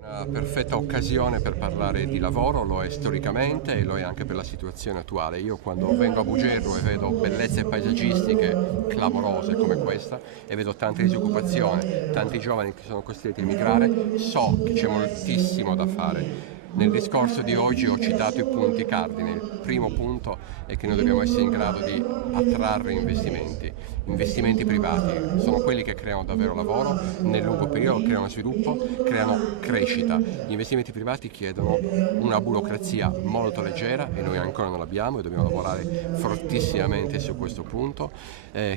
Una perfetta occasione per parlare di lavoro, lo è storicamente e lo è anche per la situazione attuale. Io quando vengo a Bugerro e vedo bellezze paesaggistiche clamorose come questa e vedo tanta disoccupazione, tanti giovani che sono costretti a emigrare, so che c'è moltissimo da fare. Nel discorso di oggi ho citato i punti cardine. Il primo punto è che noi dobbiamo essere in grado di attrarre investimenti. Investimenti privati sono quelli che creano davvero lavoro, nel lungo periodo creano sviluppo, creano crescita. Gli investimenti privati chiedono una burocrazia molto leggera e noi ancora non l'abbiamo e dobbiamo lavorare fortissimamente su questo punto.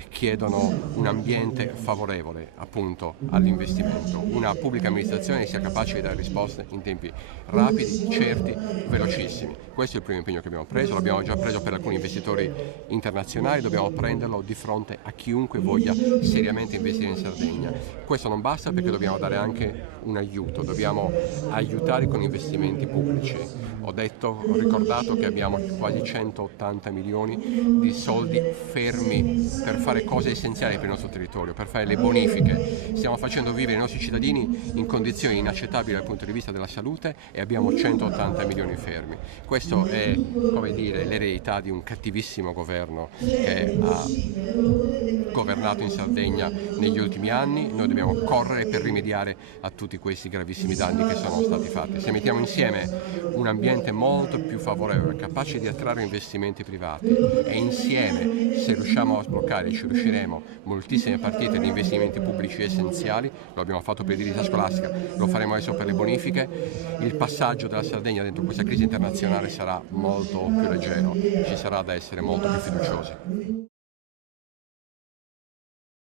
Chiedono un ambiente favorevole appunto all'investimento, una pubblica amministrazione che sia capace di dare risposte in tempi rapidi, certi, velocissimi. Questo è il primo impegno che abbiamo preso, l'abbiamo già preso per alcuni investitori internazionali, dobbiamo prenderlo di fronte a chiunque voglia seriamente investire in Sardegna. Questo non basta perché dobbiamo dare anche un aiuto, dobbiamo aiutare con investimenti pubblici. Ho ricordato che abbiamo quasi 180 milioni di soldi fermi per fare cose essenziali per il nostro territorio, per fare le bonifiche. Stiamo facendo vivere i nostri cittadini in condizioni inaccettabili dal punto di vista della salute e abbiamo 180 milioni fermi. Questo è, come dire, l'eredità di un cattivissimo governo che ha governato in Sardegna negli ultimi anni. Noi dobbiamo correre per rimediare a tutti questi gravissimi danni che sono stati fatti. Se mettiamo insieme un ambiente molto più favorevole, capace di attrarre investimenti privati e insieme, se riusciamo a sbloccare, ci riusciremo, moltissime partite di investimenti pubblici essenziali, lo abbiamo fatto per l'edilizia scolastica, lo faremo adesso per le bonifiche, il passaggio della Sardegna dentro questa crisi internazionale sarà molto più leggero, ci sarà da essere molto più fiduciosi.